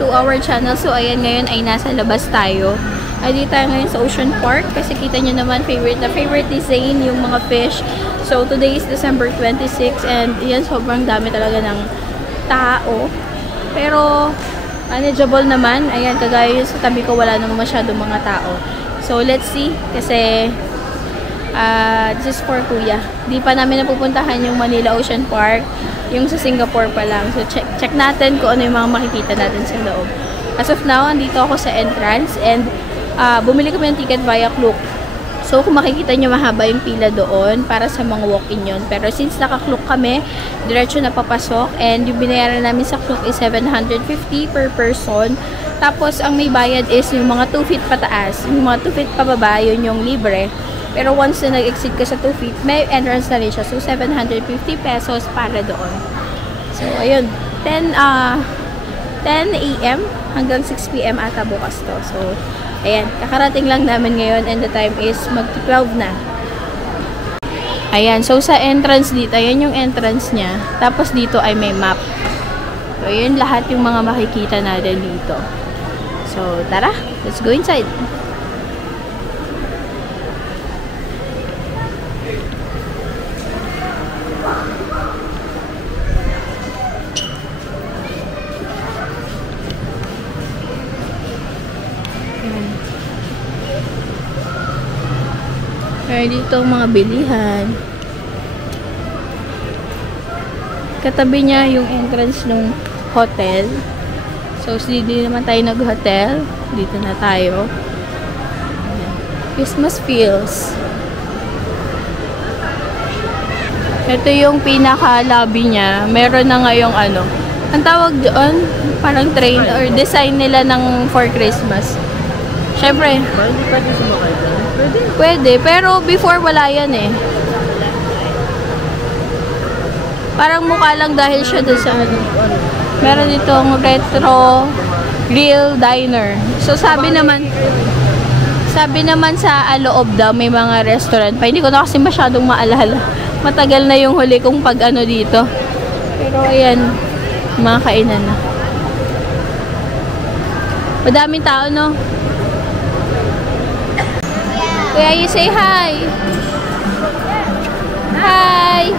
to our channel. So ayan, ngayon ay nasa labas tayo. Ay dito tayo ngayon sa Ocean Park kasi kita nyo naman favorite ni Zane yung mga fish. So today is December 26 and yan, sobrang dami talaga ng tao. Pero manageable naman. Ayan, kagaya yun sa tabi ko, wala naman masyadong mga tao. So let's see kasi this is for Kuya. Di pa namin napupuntahan yung Manila Ocean Park. Yung sa Singapore pa lang. So, check natin kung ano yung mga makikita natin sa loob. As of now, andito ako sa entrance and bumili kami ng ticket via Klook. So, kung makikita nyo, mahaba yung pila doon para sa mga walk-in yun. Pero since naka-Klook kami, diretso na papasok and yung binayaran namin sa Klook is 750 per person. Tapos, ang may bayad is yung mga 2 feet pataas. Yung mga 2 feet pababa, yun yung libre. Pero once na nag-exceed ka sa 2 feet, may entrance na rin siya. So, 750 pesos para doon. So, ayun. 10 a.m. hanggang 6 p.m. ata bukas to. So, ayan. Kakarating lang namin ngayon and the time is mag-12 na. Ayan. So, sa entrance dito, ayan yung entrance niya. Tapos dito ay may map. So, ayan lahat yung mga makikita natin dito. So, tara. Let's go inside. Kaya dito ang mga bilihan. Katabi niya yung entrance ng hotel. So, hindi naman tayo nag-hotel. Dito na tayo. Ayan. Christmas feels. Ito yung pinaka-lobby niya. Meron na ngayong ano. Ang tawag doon, parang train or design nila ng for Christmas. Siyempre. Hindi pwede sumakay doon? Pwede, pero before wala yan eh. Parang mukha lang dahil siya doon sa ano. Meron ditong retro grill diner. So sabi naman sa loob daw may mga restaurant pa. Hindi ko na kasi masyadong maalala. Matagal na yung huli kong pag ano dito. Pero ayan, mga kainan na. Madaming tao, no? Kuya, you say hi. Hi.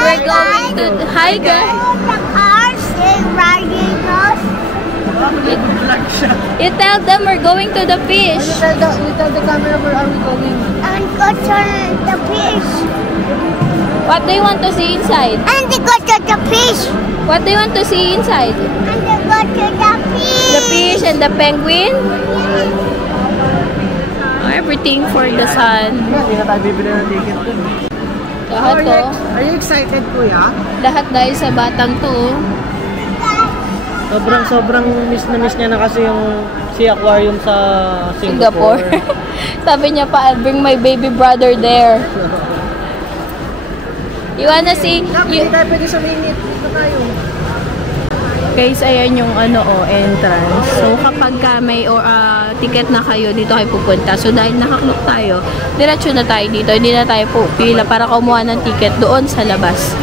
We're going to... Hi, guys. The cars is riding us. You tell them we're going to the fish. You tell the camera where are we going? And go to the fish. What do you want to see inside? And they go to the fish. What do you want to see inside? And they go to the fish. The fish and the penguin? Everything for the sun. Hindi na tayo bibili ng ticket dun. Lahat to. Are you excited, Kuya? Lahat dahil sa batang to. Sobrang miss niya na kasi yung sea aquarium sa Singapore. Sabi niya pa, I'll bring my baby brother there. You wanna see? Hindi tayo pwede sa minute. Dito tayo. Guys, ayan yung ano entrance. So kapag ka may ticket na kayo, dito kayo pupunta. So dahil nakaklok tayo, diretso na tayo dito. Hindi na tayo pila para kumuha ng ticket doon sa labas.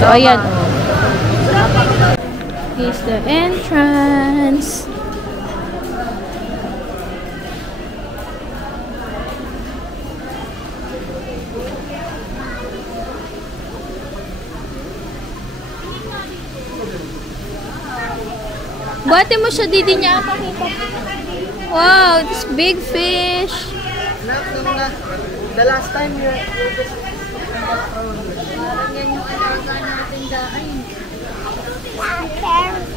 So ayan. Here's the entrance. Buhati mo siya, didi niya makita. Wow, this big fish. The last time you're...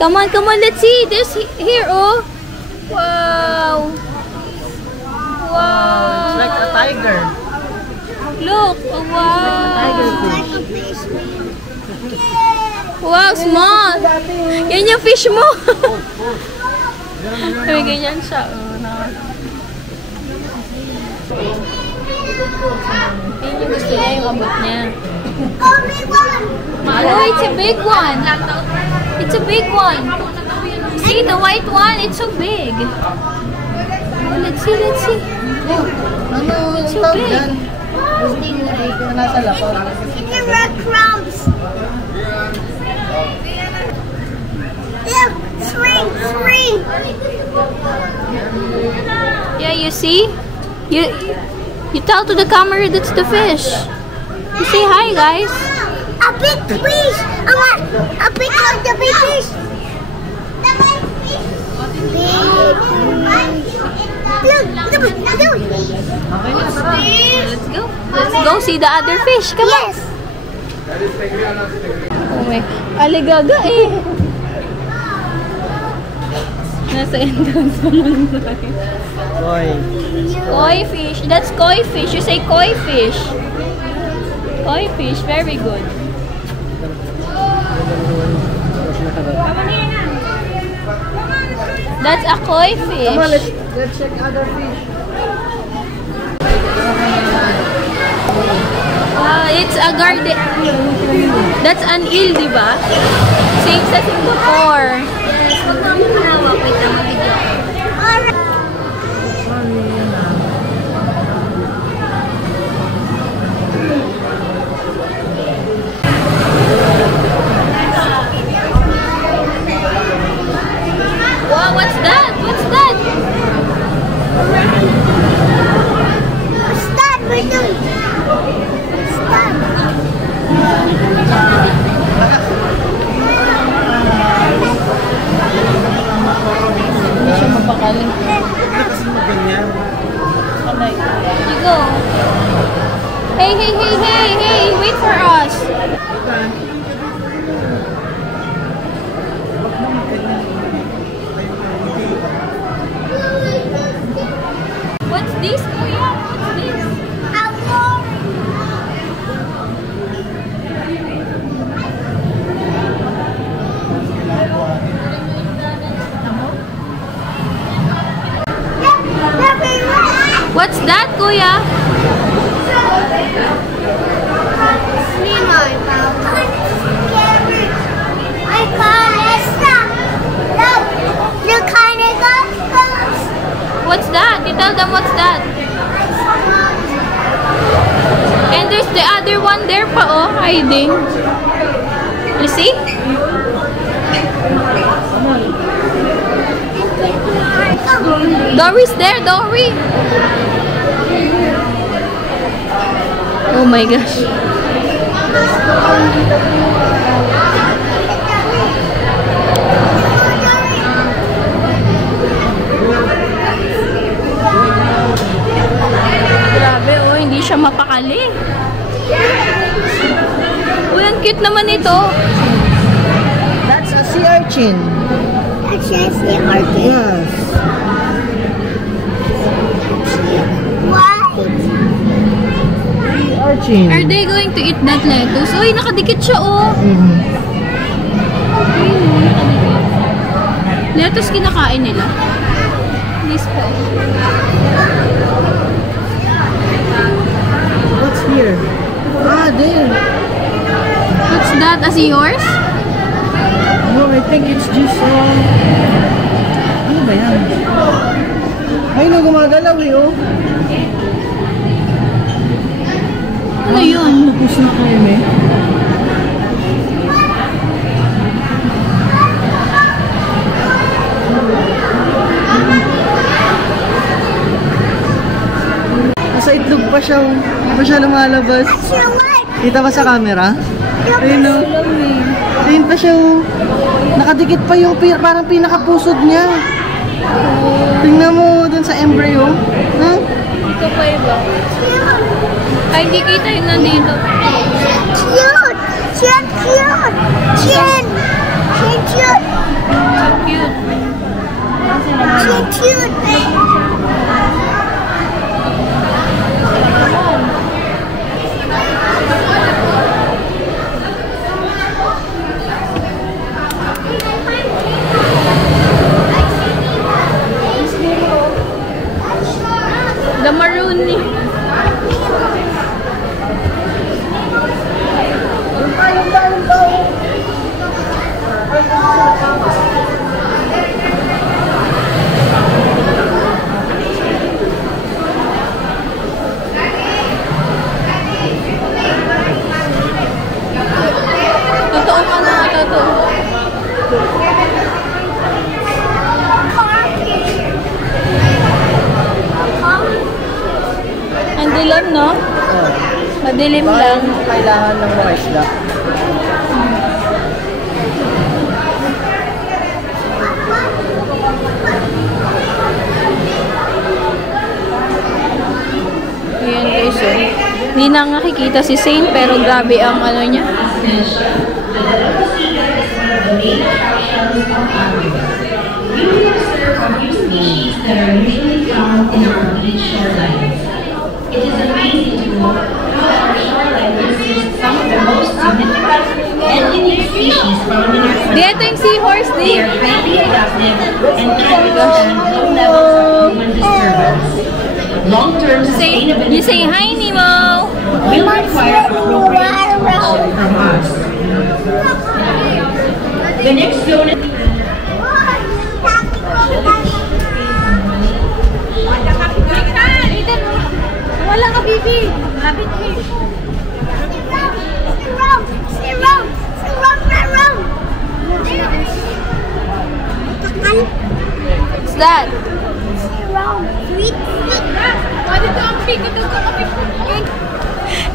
Come on, let's see. There's here, oh. Wow. Wow. It's like a tiger. Look, oh, wow. Tiger fish. Wow, small. Yan yung fish mo. May ganyan siya. Yan yung gusto niya, yung abot niya. Oh, it's a big one. It's a big one. See, the white one, it's so big. Oh, let's see. It's so big. The red crumbs. Three. Yeah, you see? You tell to the camera that's the fish. You say hi, guys. A big fish. I want a big of the big fish. The big fish. Look. Let's go. Let's go see the other fish. Come on. Yes. Oh my. Aligaga eh. Nasa entrance naman tayo. Boy. Koi fish. That's koi fish. You say koi fish. Koi fish. Very good. That's a koi fish. Come on, let's check other fish. It's a garden. That's an eel, di ba? Same sa Singapore. Yes, wag mo ang malawak. Wait lang, mag-video. Wow, what's that? What's that? Stop, we're doing. Stop. Hindi siya mapakali. You go. Hey, wait for us. What's this, Kuya? What's this? What's that, Kuya? What's that? You tell them what's that. And there's the other one there pa, oh, hiding. You see? Dory's there, Dory. Oh my gosh. Grabe, oh, hindi siya mapakali. Uy, ang cute naman ito. That's a sea urchin. Yes. Yes. What? Sea urchin. Are they going to eat that lettuce? Uy, nakadikit siya, oh. Ayun, oh, nakadikit. Lettuce kinakain nila. This po. What's here? Ah, there. What's that? A seahorse? No, I think it's just, ano ba yan? Ay, no, gumagalaw eh, oh. Ano yun? Tapos na kayo, eh. Nasa itlog pa siya, oh. Hindi pa siya lumalabas. Kita ba sa camera? Ayun, oh. Ayun pa siya, oh. Nakadikit pa yung parang pinakapusod niya. Tingnan mo dun sa embryo. Ha? Ito pa iba. Ay, hindi kita yung nandito. Cute. Cute. Cute. Cute. Cute. Cute. The maroon ni. Totoo ka na, totoo. ulam, no? Oh. Madilim Baka lang. yung kailangan ng mga isda. Ayan guys, oh. Hindi na nakikita si Saint, pero grabe ang ano niya. That are mainly found in our village shorelines. It is amazing to know how our shoreline consists some of the most significant and unique species found in our country. Dito yung seahorse, They di. are highly adaptive and can withstand low levels of human disturbance. Long-term sustainability. You say hi, Nemo. will require appropriate stewardship from us. The next zone is Wala ka, Bibi. Rabbit fish. What's that?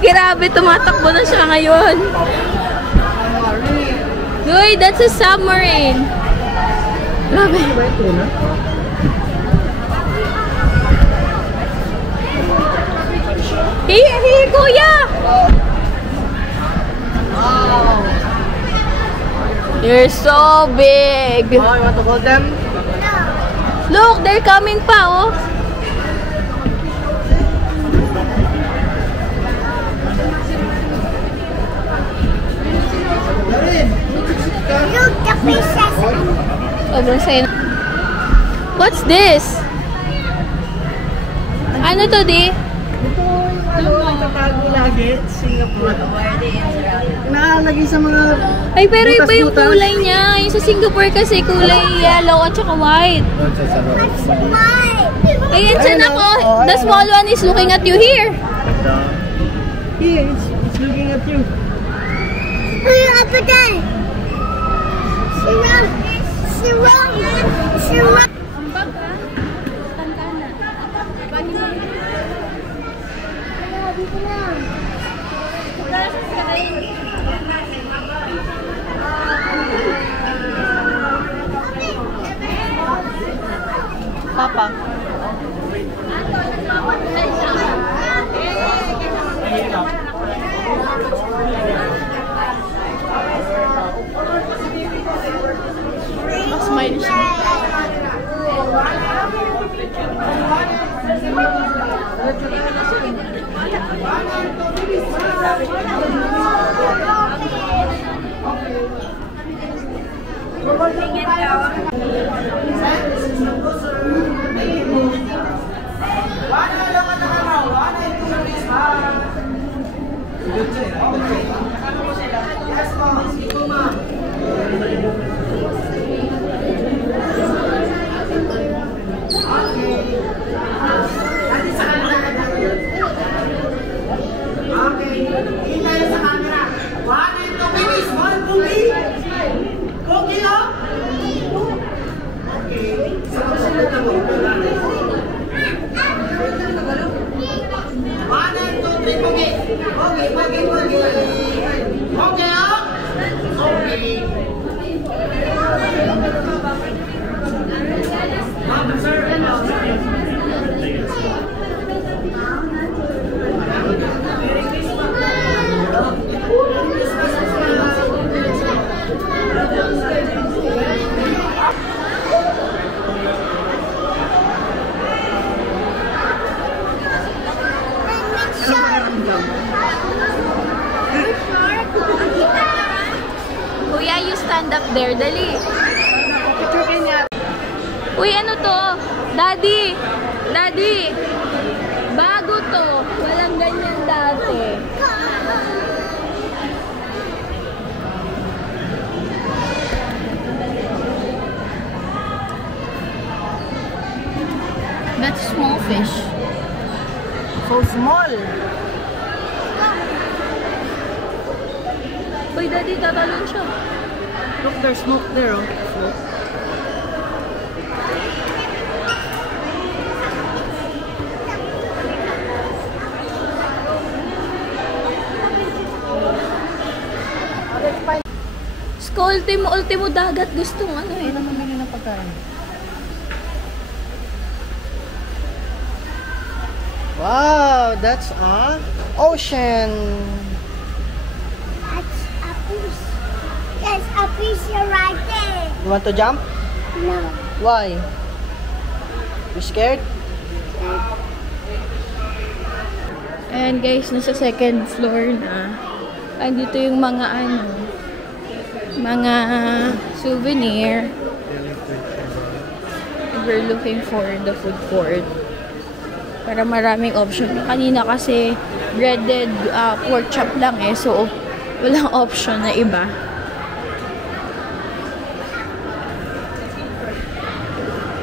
Grabe, tumatakbo na siya ngayon. Uy, that's a submarine. Grabe. Here, kuya! Wow! You're so big. Oh, you want to hold them? Look, they're coming pa, oh. Look, the princess. Sobrang saya. What's this? Ano to, di? Nagtatago lagi. Singapore. Nakalagay sa mga... Ay, pero iba yung butas-butas. kulay niya. Yung sa Singapore kasi kulay yellow at saka white. Mine. Ayan siya Ayun, ako. oh, The ayun, small one is looking at you here. Here, it's looking at you. Up there. Surround. Papa. Smile siya. Kuya, you stand up there. Dali. Uy, ano to? Daddy! Daddy! Bago to. Walang ganyan dati. That's small fish. So small. Uy, Daddy, tatalon siya. Look, there's smoke there, oh. Smoke. ultimo dagat gustong ano eh. Hindi na mamili ng pagkain. Wow, that's a ocean. That's a fish. There's a fish right there. You want to jump? No. Why? You scared? Ayan guys, nasa second floor na. Andito yung mga ano, mga souvenir. We're looking for the food court. Para maraming option. Kanina kasi breaded pork chop lang eh. So, walang option na iba.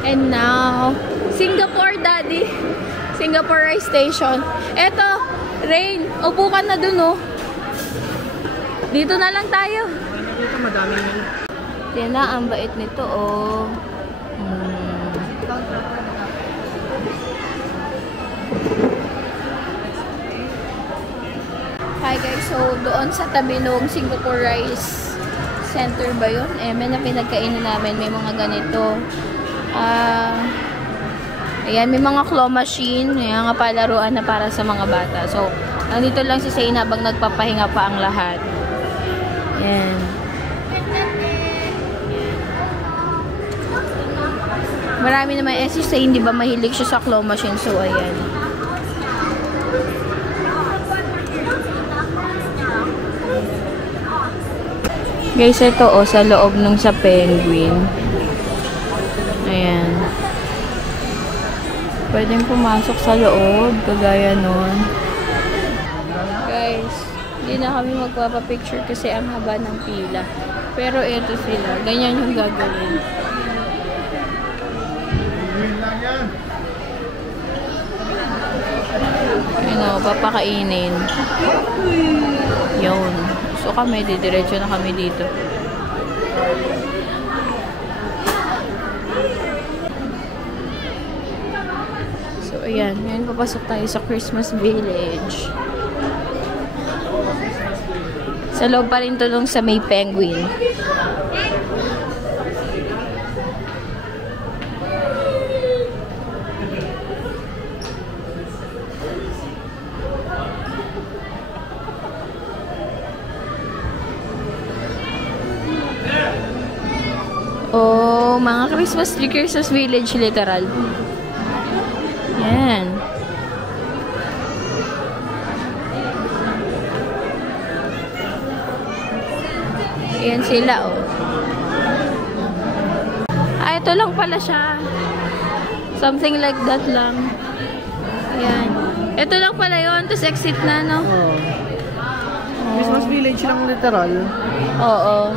And now, Singapore, Daddy. Singapore Rice Station. Eto, Rain, upo ka na dun, oh. Dito na lang tayo. Dito madami yun. Yan na, ang bait nito, oh. Hi guys, so doon sa tabi ng Singapore Rice Center ba yun? May na pinagkainan namin, may mga ganito. Ayan, may mga claw machine, may mga palaruan na para sa mga bata. So, nandito lang si Zane habang nagpapahinga pa ang lahat. Ayan. Marami naman, si Zane, di ba, mahilig siya sa claw machine. So, ayan. Guys, ito sa loob nung sa Penguin. Ayan. Pwedeng pumasok sa loob, kagaya nun. Guys, hindi na kami magpapapicture kasi ang haba ng pila. Pero ito sila, ganyan yung gagawin. Ano, papakainin. Yun. So kami, didiretso na kami dito. So ayan, ngayon papasok tayo sa Christmas Village. Sa loob pa rin tulong sa may Penguin. Oh, mga Christmas tree, Christmas Village, literal. Yan. Ayan sila, oh. Ito lang pala siya. Something like that lang. Ayan. Ito lang pala yun. Tapos exit na, no? Oh. Christmas Village lang literal. Oo.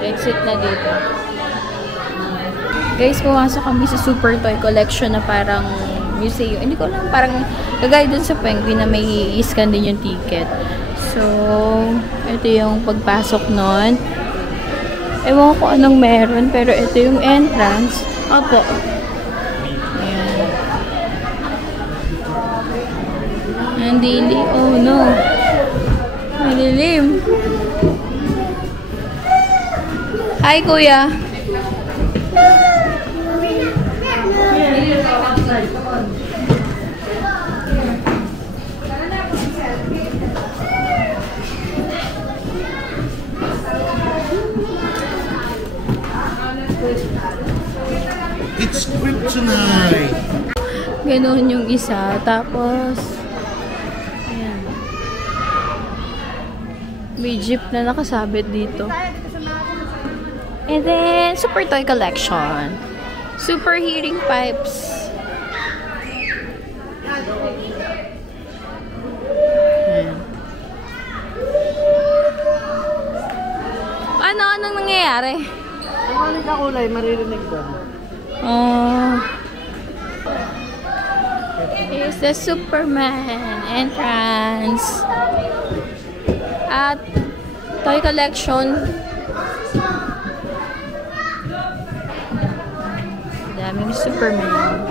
Exit na dito. Guys, pumasok kami sa Super Toy Collection na parang museum. Hindi ko lang, parang kagaya dun sa Penguin na may i-scan din yung ticket. So, ito yung pagpasok nun. Ewan ko anong meron, pero ito yung entrance. Opo. Ayan. Ang dili. Oh no. Malilim. Hi, Kuya. It's kryptonite. Ganoon yung isa. Tapos, ayan. May jeep na nakasabit dito. And then, Super Toy Collection. Super Hearing Pipes. Ayan. Anong nangyayari? Kung anong kakulay, maririnig doon. Here's the Superman entrance. At Toy Collection. Daming Superman.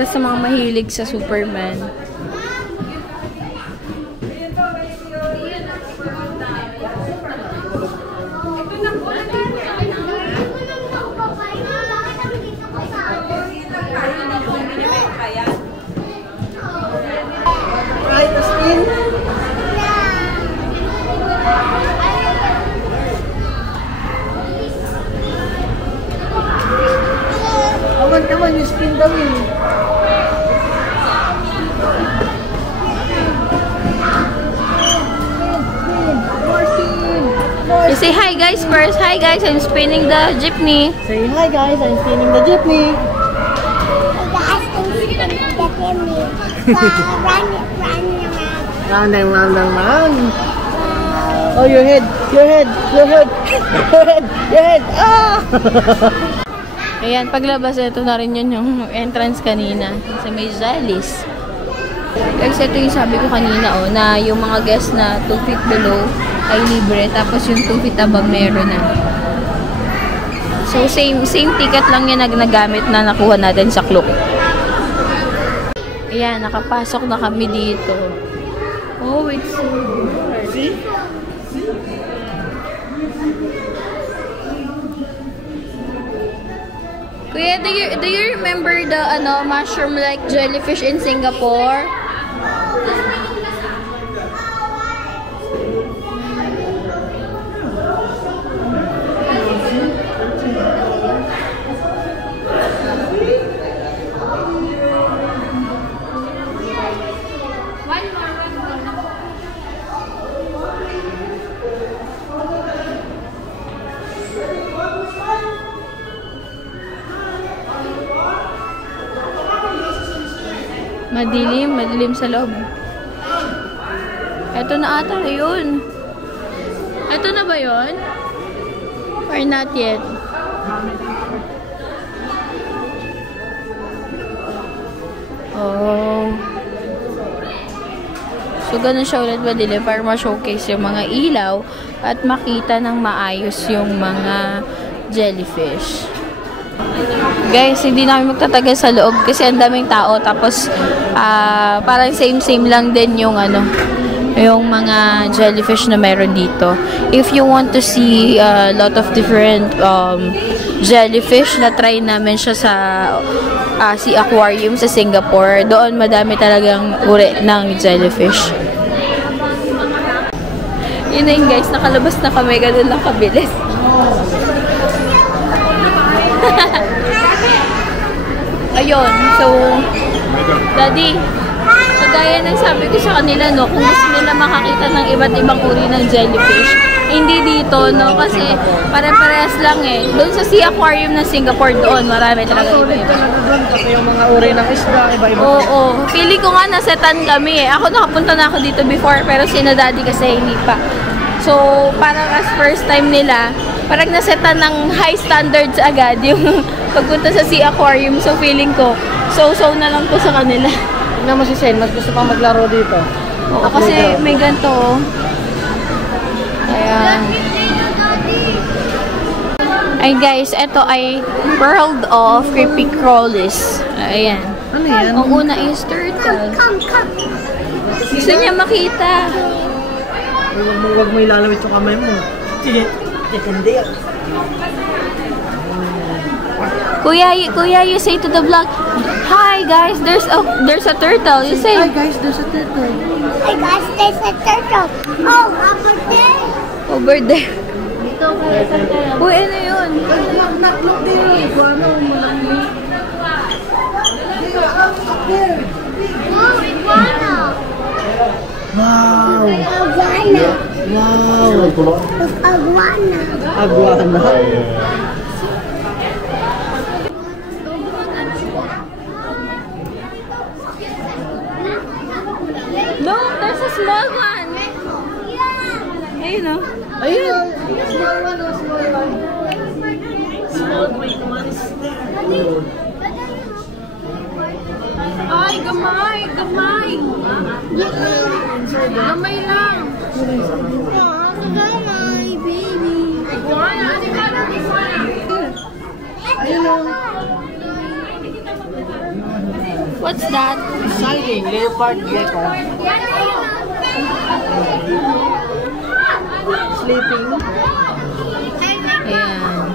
Para sa mga mahilig sa Superman. Right, Astin? Come on, you spin the wheel. You say hi guys first. Hi guys, I'm spinning the jeepney. Say hi guys, I'm spinning the jeepney. Round and round and round. Oh, your head. Ah! Ayan, paglabas, ito na rin yun yung entrance kanina sa may Jollies. Guys, ito yung sabi ko kanina, na yung mga guests na 2 feet below ay libre, tapos yung 2 feet above meron na. So, same ticket lang yan na nagamit na nakuha natin sa Klook. Ayan, nakapasok na kami dito. Oh, it's so good. See? Kuya, do you remember the mushroom like jellyfish in Singapore? Madilim sa loob. Ito na ata yun. Ito na ba yun? Or not yet? Oh. So, ganun siya ulit madilim para ma-showcase yung mga ilaw at makita ng maayos yung mga jellyfish. Guys, hindi namin magtatagal sa loob kasi ang daming tao, tapos parang same lang din yung yung mga jellyfish na meron dito. If you want to see a lot of different jellyfish, na try namin siya sa Sea Aquarium sa Singapore. Doon madami talagang uri ng jellyfish. Yun na yun guys, nakalabas na kami, ganun lang kabilis. Ayun, so Daddy, kagaya ng sabi ko sa kanila, kung gusto nila makakita ng iba't ibang uri ng jellyfish, hindi dito, kasi pare-parehas lang doon sa Sea Aquarium ng Singapore, doon marami talaga iba-iba. Kasi yung mga uri ng isda, iba-iba. Oo, pili ko nga nasetan kami Ako nakapunta na ako dito before, pero sina Daddy kasi hindi pa. So, parang as first time nila, parang nasetan ng high standards agad yung pagpunta sa Sea Aquarium. So, feeling ko, so na lang po sa kanila. Tignan mo si Sen, mas gusto pang maglaro dito. Oo, kasi may ganito. Ayan. Ay guys, ito ay World of Creepy Crawlies. Ayan. Ano yan? Ang una is turtle. Gusto niya makita. Huwag mo ilalawit yung kamay mo. Sige. Hindi yan. Kuya, you say to the vlog, hi guys, there's a turtle. You say, hi guys, there's a turtle. Hi guys, there's a turtle. Oh, over there. Over there. Uy, ano yun? Look there. Up there. Oh, iguana. Wow. Iguana. Wow. Iguana. Iguana. No, there's a small one. Ayun o. Ayun. Small one, small one. Small green ones. Ay, gamay. Gamay lang. Gamay, baby. Ayun o. What's that? Exciting, leopard gecko. Sleeping. Ayan.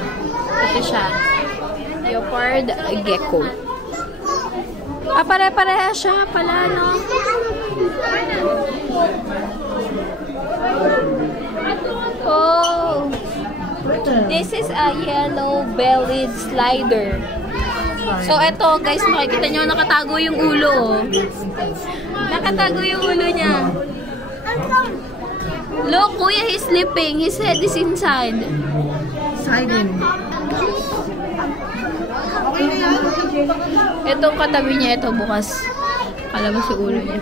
Ito siya. Leopard gecko. Ah, pare-pareha siya pala, no? Oh! This is a yellow-bellied slider. So, eto, guys, makikita nyo, nakatago yung ulo, oh. Nakatago yung ulo niya. Look, kuya, he's sleeping. His head is inside. Exciting. Itong katabi niya, ito bukas. Kalabas yung ulo niya.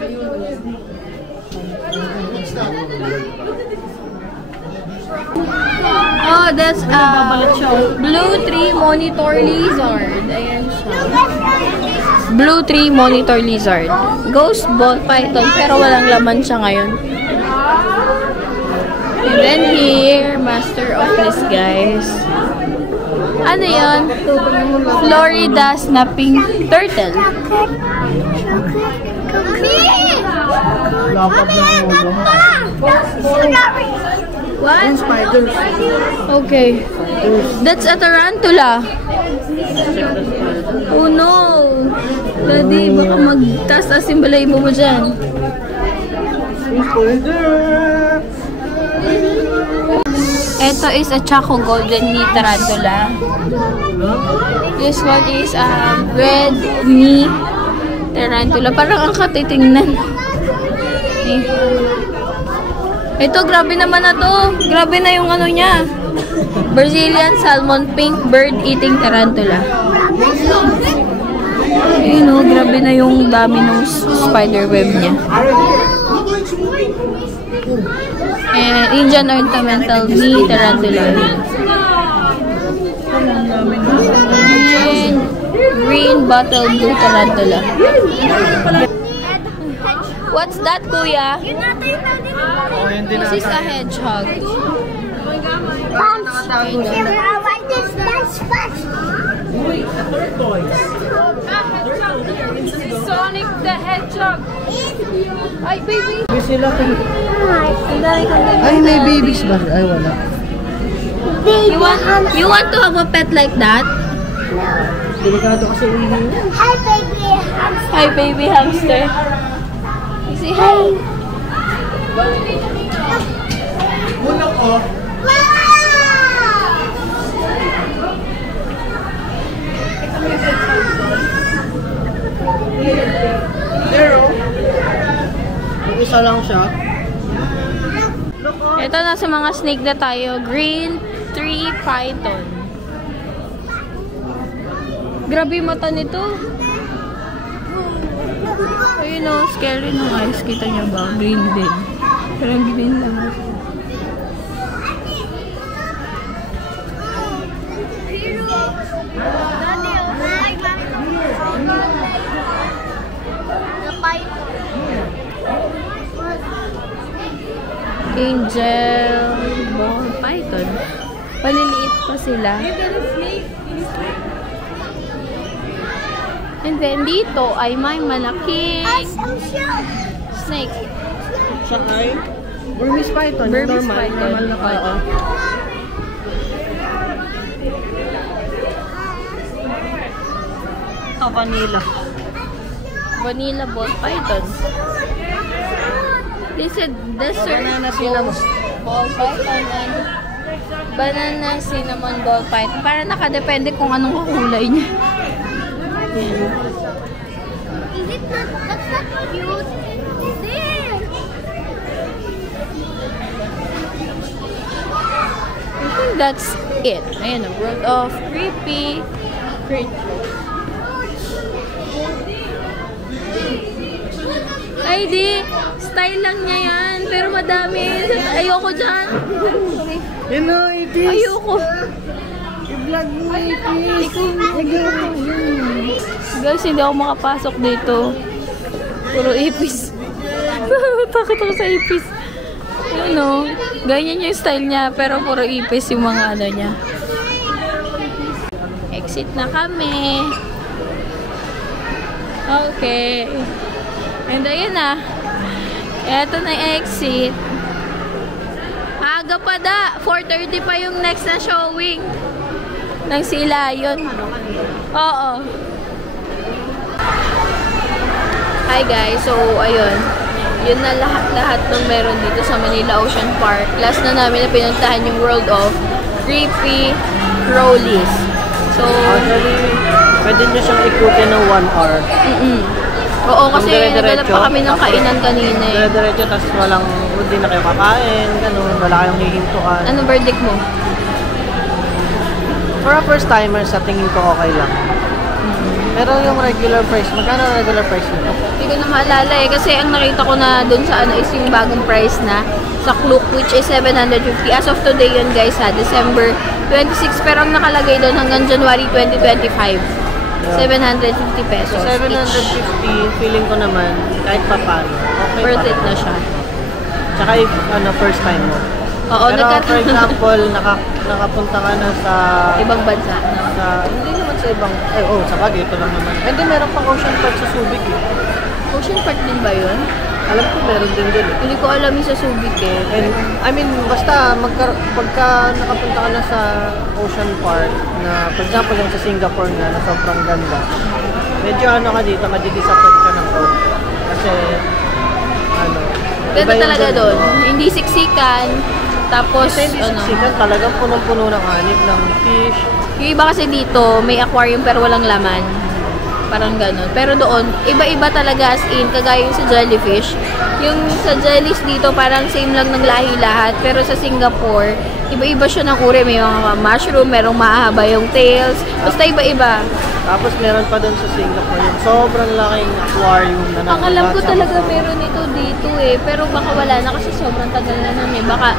Oh, that's blue tree monitor lizard. Ayan siya. Blue tree monitor lizard. Ghost ball python, pero walang laman siya ngayon. And then here, master of disguise. Ano yun? Florida snapping turtle. What? Spiders. Okay. That's a tarantula. Oh no! Daddy, baka magtaas-taas yung balahibo mo dyan. Spider. Ito is a Chaco golden knee tarantula. This one is a red knee tarantula. Parang ang katitingnan. Ito, grabe naman na to. Grabe na yung ano niya. Brazilian salmon pink bird-eating tarantula. Ayun o, grabe na yung dami ng spider web niya. Indian ornamental knee tarantula. And green bottle blue tarantula. What's that, kuya? This is a hedgehog. Sonic the Hedgehog. Ay, baby. Sila Ay, may babies ba? Ay, wala. You want to have a pet like that? Delikado kasi uwi niya. Hi, baby hamster. Hi, baby hamster. Say hi. Muna ko. Pero, isa lang siya. Ito na sa mga snake na tayo. Green tree python. Grabe yung mata nito. Ayun o, scary ng eyes. Kita niyo ba? Green din. Pero green lang. Angel ball python. Paliliit pa sila. And then dito ay may malaking snake. Siya ay Burmese python. Burmese Normal, python. normal na python. Oo. Ito, vanilla. Vanilla ball python. This is desert ball python and banana cinnamon ball python. Para nakadepende kung anong kulay niya. Yan. Is it not? That's not cute. There. I think that's it. Ayan, a world of creepy creatures. Ay, di. Style lang niya yan. Pero madami. Ayoko dyan. Yun o, ipis. Ayoko. I-vlog mo ipis. Guys, hindi ako makapasok dito. Puro ipis. Takot ako sa ipis. Yun o. Ganyan yung style niya. Pero puro ipis yung mga ano niya. Exit na kami. Okay. And ayun na. Eto na yung exit. Aga pa da. 4:30 pa yung next na showing. Ng sila yun. Oo. Hi guys. So, ayun. Yun na lahat ng meron dito sa Manila Ocean Park. Last na namin na pinuntahan yung World of Creepy Crawlies. So, actually, pwede nyo siyang ikutin ng 1 hour. Oo, kasi naghanap pa kami ng kainan kanina eh. Dire-diretso, tapos hindi na kayo kakain, ganun, wala kayong hihintuan. Anong verdict mo? For a first timer, sa tingin ko okay lang. Pero yung regular price, magkano ang regular price nito? Hindi ko na maalala eh, kasi ang nakita ko na dun sa is yung bagong price na sa Klook, which is 750. As of today yun guys ha, December 26, pero ang nakalagay doon hanggang January 2025. 750 pesos. So 750, feeling ko naman, kahit pa paano, okay worth pa. it na siya. Tsaka if first time mo. Oo, pero for example, nakapunta ka na sa ibang bansa. Hindi naman sa ibang, sa bagay, ito lang naman. Hindi, meron pang Ocean Park sa Subic eh. Ocean Park din ba yun? Alam ko meron din dun eh. Hindi ko alam yung sa Subic eh. And, I mean, basta pagka nakapunta ka na sa Ocean Park, na for example yung sa Singapore na sobrang ganda, medyo ka dito, madidisappoint ka ng road. Kasi, ganda talaga doon. Hindi siksikan. Tapos, hindi siksikan, talagang punong-puno ng hanip ng fish. Yung iba kasi dito, may aquarium pero walang laman. Parang ganun. Pero doon, iba-iba talaga as in, kagaya yung sa jellyfish. Yung sa jellies dito, parang same lang ng lahi lahat. Pero sa Singapore, iba-iba siya ng uri. May mga mushroom, merong mahaba yung tails. Basta iba-iba. Tapos meron pa doon sa Singapore yung sobrang laking aquarium na ang alam ko talaga meron ito dito eh. Pero baka wala na kasi sobrang tagal na nun eh. Baka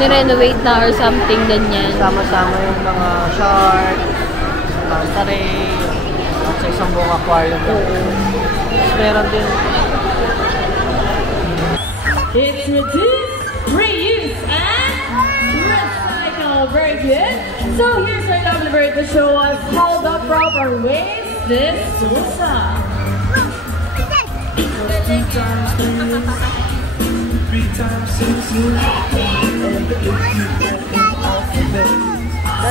nirenovate na or something ganyan. Sama-sama yung mga shark, manta ray, at sa isang buong aquarium. Tapos meron din. It's reduce, reuse, and recycle. Very good. So here's our double bird to show us how the proper ways this susa.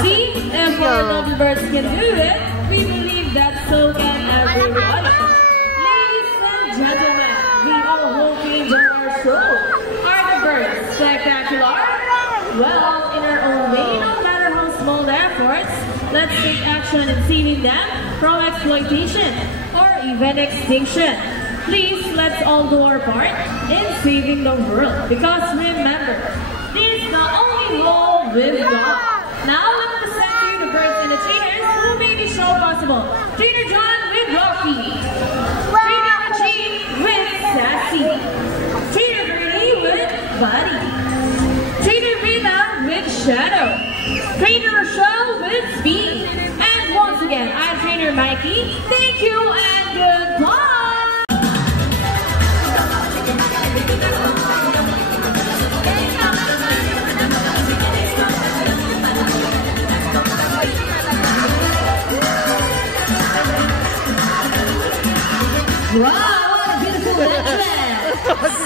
See, if our double birds can do it, we believe that so can everyone. Ladies and gentlemen, we all hope you enjoy our show. Are the birds spectacular? Well, in our own way, no matter how small the efforts, let's take action in saving them from exploitation or even extinction. Please, let's all do our part in saving the world. Because remember, this is the only role we've got. Now, let's present to you the birds and the trainers who made this show possible. Trainer John with Rocky. Trainer Machine with Sassy. Trainer Bernie with Buddy. Trainer Rita with Shadow. Trainer Rochelle with Speed. And once again, I'm Trainer Mikey. Thank you and goodbye. Wow, what a beautiful entrance!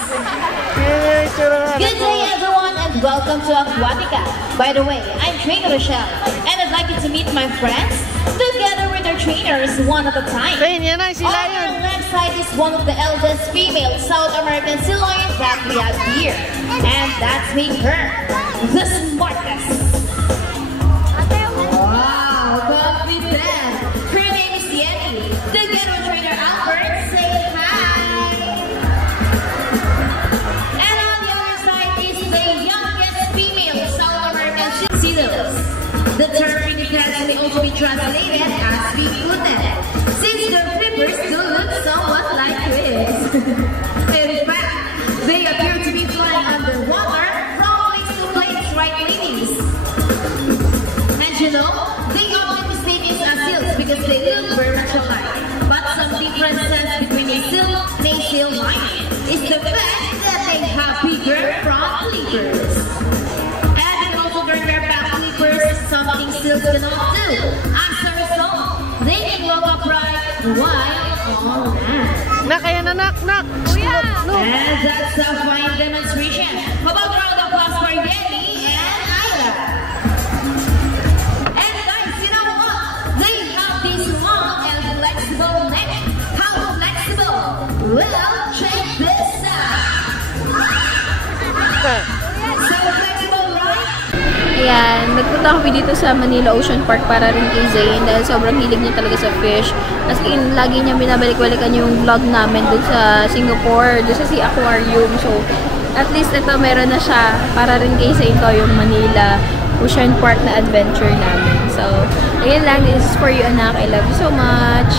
Good day everyone and welcome to Aquatica. By the way, I'm Trainer Rochelle and I'd like you to meet my friends together with their trainers one at a time. On our left side is one of the eldest female South American sea lions that we have here. And that's me, her, the smartest. Wow, copy that. Her name is Yenny. Together with trainer Albert, say hi. And on the other side is the youngest female South American Shih Tzus. The term Trinidad may also be translated as Bikutan, since their flippers do look somewhat like this. In fact, they appear to be flying underwater from place to place, right ladies? And you know, they often mistake it as seals because they look very much alike. But some differences between a seal and a seal lion is the fact that they have bigger front flippers. And they also turn their back flippers, something seals cannot do. As a result, they can walk upright while on land. Nak, kaya na, nak! Kuya! No. And that's a fine demonstration. How about a round of applause for Yemi and Ayla? And guys, you know what? They have this long and flexible neck. How flexible? Well, check this out. So flexible, right? Ayan, nagpunta kami dito sa Manila Ocean Park para rin kay Zane dahil sobrang hilig niya talaga sa fish. As in, lagi niya binabalik-balikan yung vlog namin dun sa Singapore, dun sa Sea Aquarium. So, at least ito meron na siya para rin kay Zane to yung Manila Ocean Park na adventure namin. So, ayun lang. This is for you, anak. I love you so much.